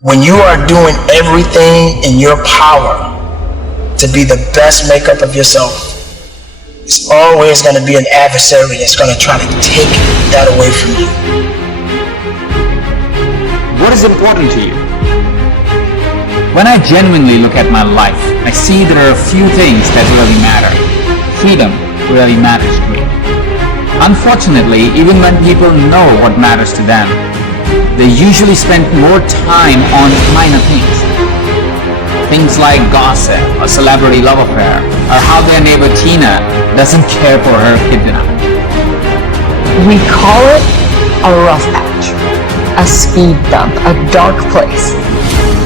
When you are doing everything in your power to be the best makeup of yourself, it's always going to be an adversary that's going to try to take that away from you. What is important to you? When I genuinely look at my life, I see there are a few things that really matter. Freedom really matters to me. Unfortunately, even when people know what matters to them, they usually spend more time on minor things. Things like gossip, a celebrity love affair, or how their neighbor Tina doesn't care for her kid enough. We call it a rough patch, a speed bump, a dark place.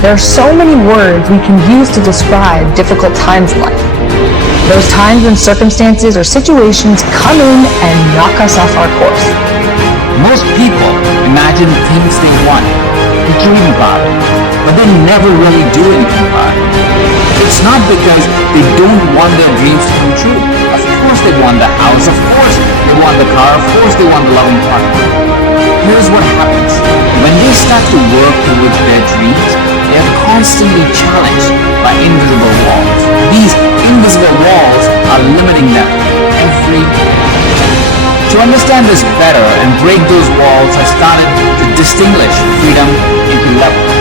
There are so many words we can use to describe difficult times in life. Those times when circumstances or situations come in and knock us off our course. Most people imagine things they want, dream about it, but they never really do anything about it. It's not because they don't want their dreams to come true. Of course they want the house, of course they want the car, of course they want the loving partner. Here's what happens. When they start to work towards their dreams, they are constantly challenged by invisible walls. These invisible walls are limiting them every day. To understand this better and break those walls, I started to distinguish freedom into levels.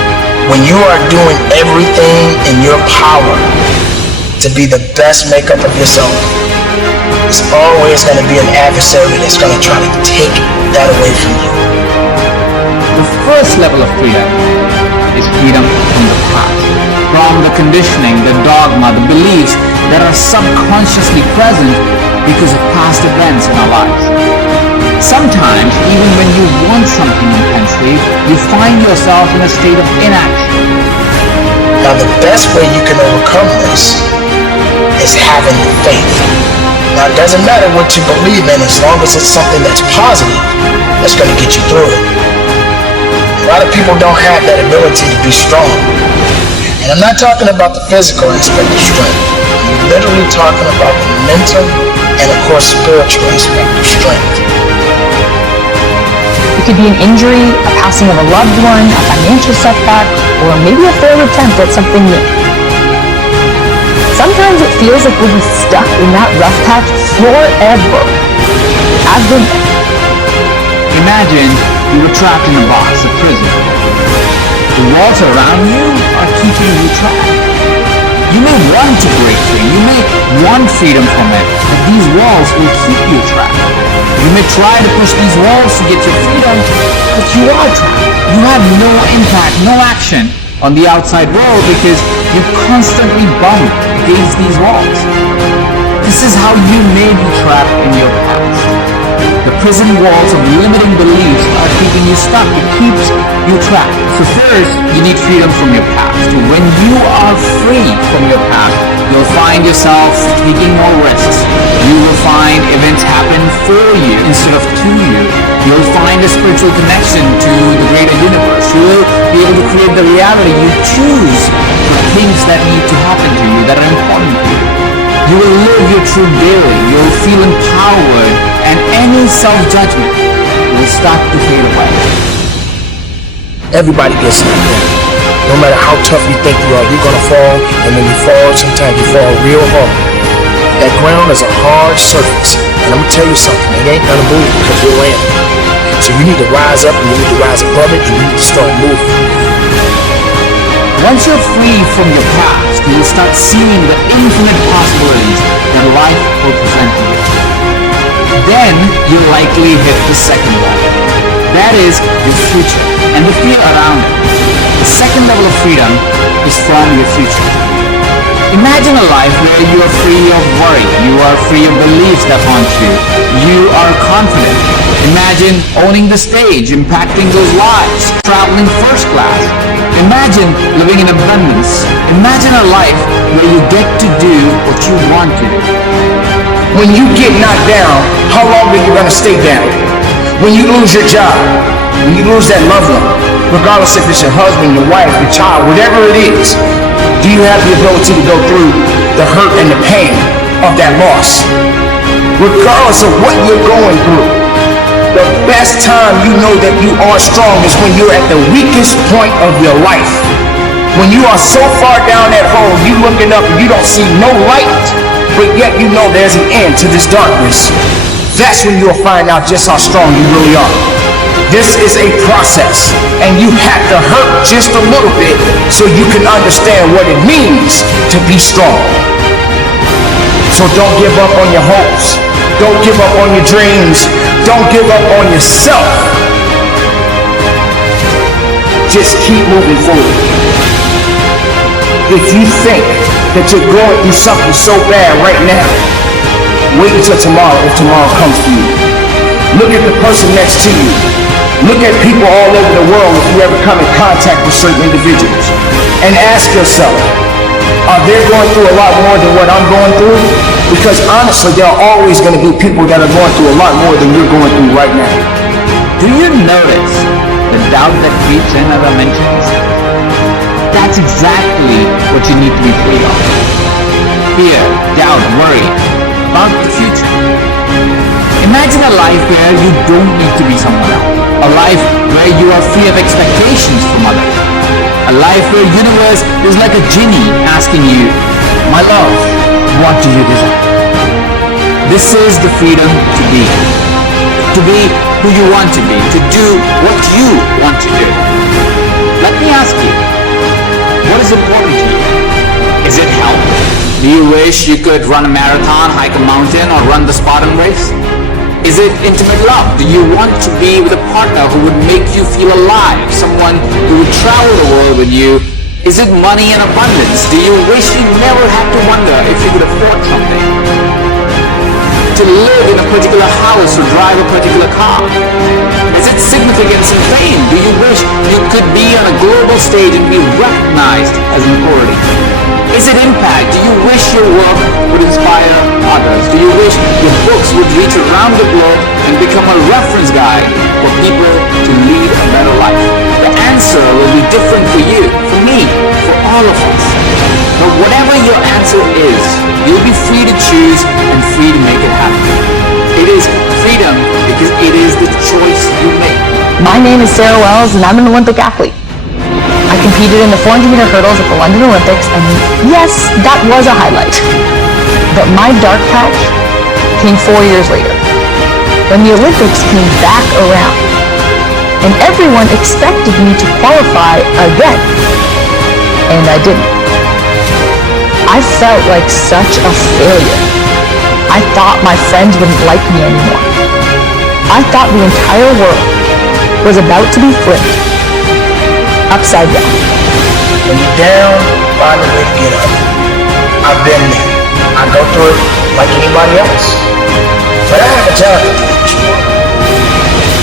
When you are doing everything in your power to be the best makeup of yourself, it's always going to be an adversary that's going to try to take that away from you. The first level of freedom is freedom from the past, from the conditioning, the dogma, the beliefs that are subconsciously present because of past events in our lives. Sometimes, even when you want something intensely, you find yourself in a state of inaction. Now, the best way you can overcome this is having faith. Now, it doesn't matter what you believe in as long as it's something that's positive that's going to get you through it. A lot of people don't have that ability to be strong. And I'm not talking about the physical aspect of strength. I'm literally talking about the mental and, of course, spiritual aspect of strength. It could be an injury, a passing of a loved one, a financial setback, or maybe a failed attempt at something new. Sometimes it feels like we'll be stuck in that rough patch forever. I've been there. Imagine you were trapped in a box, a prison. The walls around you are keeping you trapped. You may want to break free, you may want freedom from it, but these walls will keep you trapped. You may try to push these walls to get your freedom, but you are trapped. You have no impact, no action on the outside world because you constantly bump against these walls. This is how you may be trapped in your past. The prison walls of limiting beliefs are keeping you stuck. It keeps you trapped. So first, you need freedom from your past. When you are free from your past, you'll find yourself taking more risks. You will find events happen for you instead of to you. You'll find a spiritual connection to the greater universe. You will be able to create the reality you choose for things that need to happen to you, that are important to you. You will live your truth daily. You'll feel empowered, and any self-judgment will start to fade away. Everybody gets knocked down. No matter how tough you think you are, you're gonna fall, and when you fall, sometimes you fall real hard. That ground is a hard surface, and I'm gonna tell you something, it ain't gonna move because you're landing. So you need to rise up, and you need to rise above it, and you need to start moving. Once you're free from your past, you will start seeing the infinite possibilities that life will present to you. Then you'll likely hit the second wall. That is your future and the fear around it. The second level of freedom is from your future. Imagine a life where you are free of worry, you are free of beliefs that haunt you, you are confident. Imagine owning the stage, impacting those lives, traveling first class. Imagine living in abundance. Imagine a life where you get to do what you want to do. When you get knocked down, how long are you gonna stay down? When you lose your job, when you lose that loved one, regardless if it's your husband, your wife, your child, whatever it is, do you have the ability to go through the hurt and the pain of that loss? Regardless of what you're going through, the best time you know that you are strong is when you're at the weakest point of your life. When you are so far down that hole, you looking up and you don't see no light, but yet you know there's an end to this darkness. That's when you'll find out just how strong you really are. This is a process, and you have to hurt just a little bit so you can understand what it means to be strong. So don't give up on your hopes. Don't give up on your dreams. Don't give up on yourself. Just keep moving forward. If you think that you're going through something so bad right now, wait until tomorrow if tomorrow comes for you. Look at the person next to you. Look at people all over the world if you ever come in contact with certain individuals. And ask yourself, are they going through a lot more than what I'm going through? Because honestly, there are always going to be people that are going through a lot more than you're going through right now. Do you notice the doubt that creeps in, as I mentioned? That's exactly what you need to be free of. Fear, doubt, worry about the future. Imagine a life where you don't need to be someone else. A life where you are free of expectations from others. A life where the universe is like a genie asking you, my love, what do you desire? This is the freedom to be. To be who you want to be. To do what you want to do. Let me ask you, what is important to you? Is it health? Do you wish you could run a marathon, hike a mountain, or run the Spartan race? Is it intimate love? Do you want to be with a partner who would make you feel alive? Someone who would travel the world with you? Is it money and abundance? Do you wish you never had to wonder if you could afford something? To live in a particular house or drive a particular car? Is it significance and fame? Do you wish you could be on a global stage and be recognized as an authority? Is it impact? Do you wish your work would inspire others? Do you wish your books would reach around the globe and become a reference guide for people to lead a better life? The answer will be different for you, for me, for all of us. But whatever your answer is, you'll be free to choose and free to make it happen. It is freedom because it is the choice you make. My name is Sarah Wells, and I'm an Olympic athlete. I competed in the 400-meter hurdles at the London Olympics, and yes, that was a highlight. But my dark patch came 4 years later, when the Olympics came back around, and everyone expected me to qualify again, and I didn't. I felt like such a failure. I thought my friends wouldn't like me anymore. I thought the entire world was about to be flipped upside down. When you're down, find a way to get up. I've been there. I go through it like anybody else. But I have a job to do.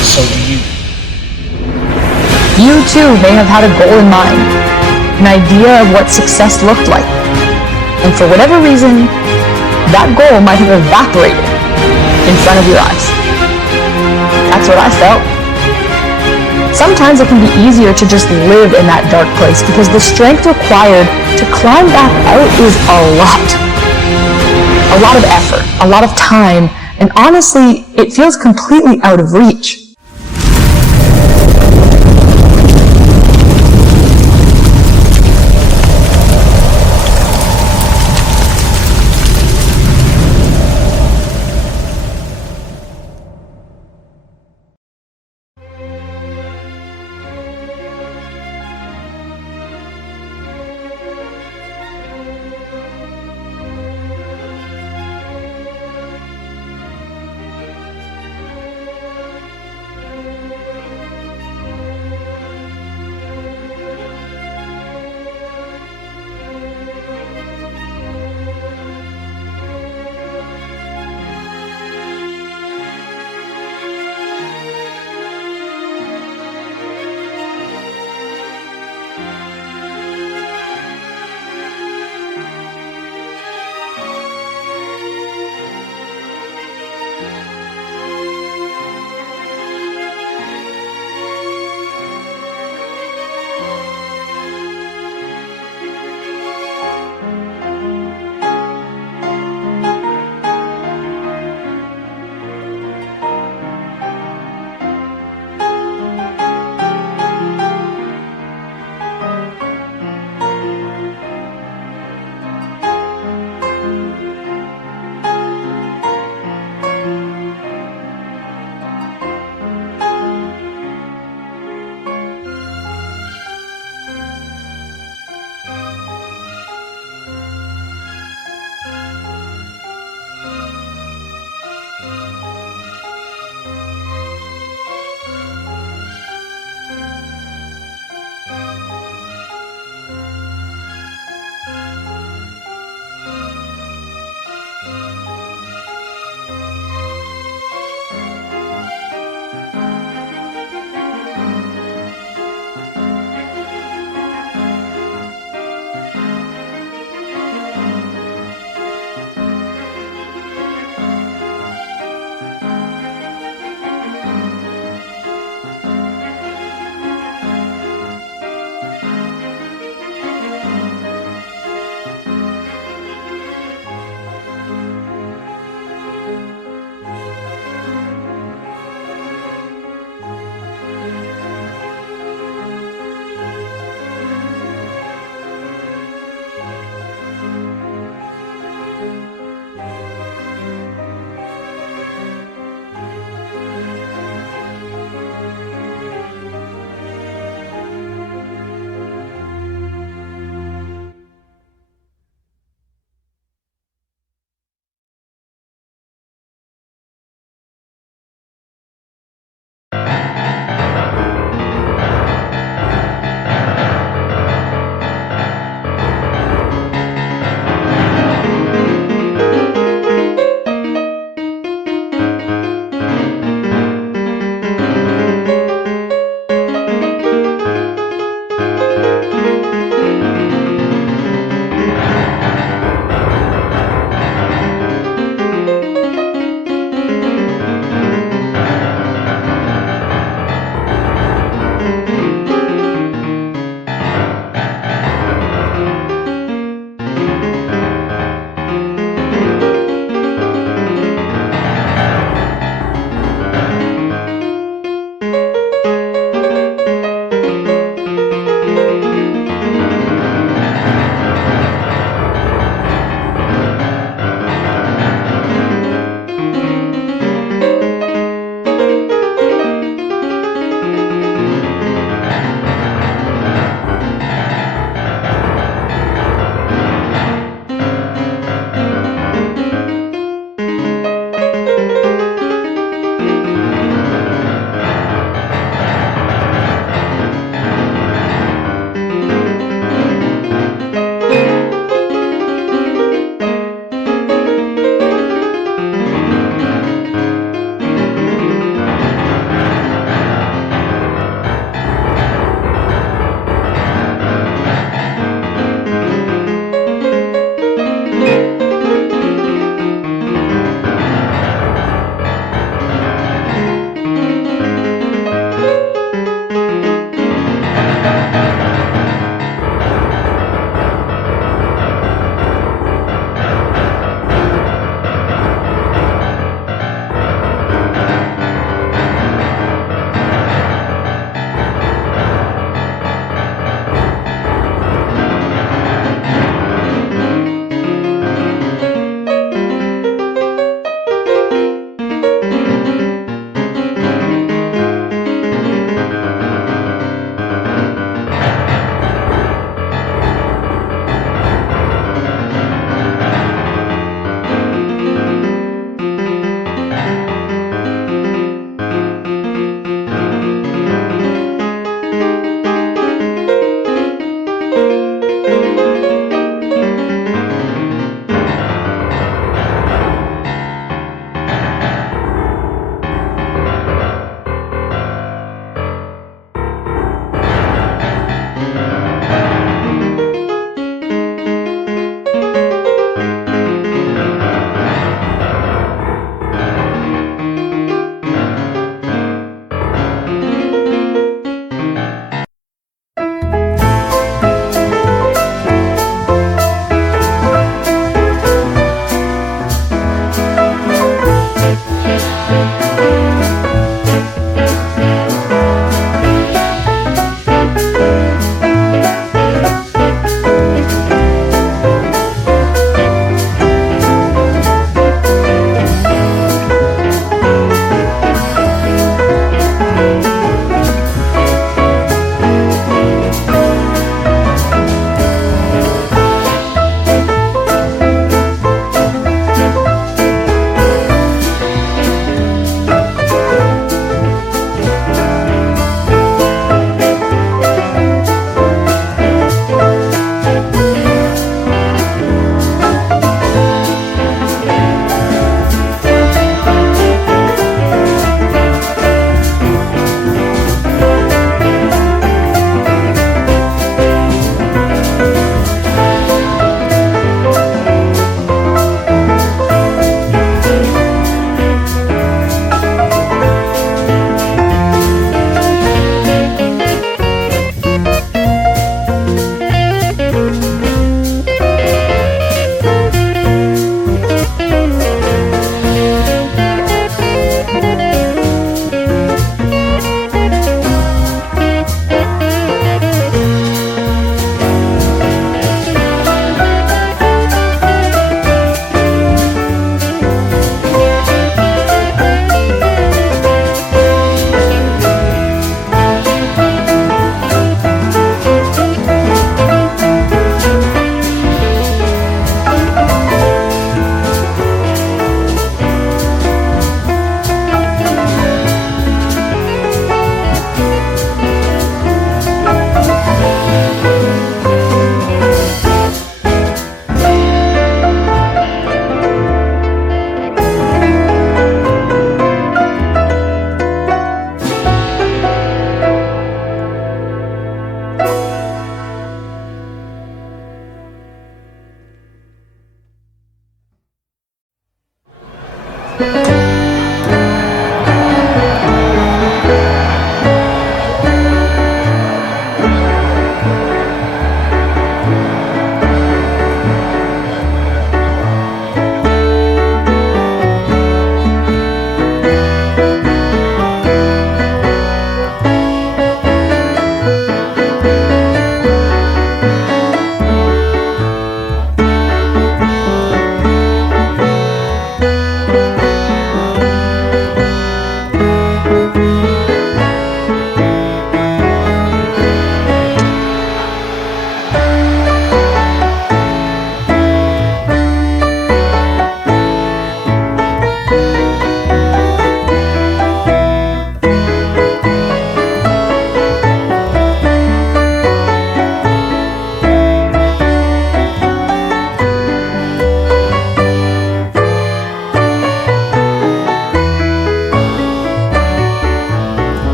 So do you. You too may have had a goal in mind, an idea of what success looked like. And for whatever reason, that goal might have evaporated in front of your eyes. That's what I felt. Sometimes it can be easier to just live in that dark place because the strength required to climb back out is a lot. A lot of effort, a lot of time, and honestly, it feels completely out of reach.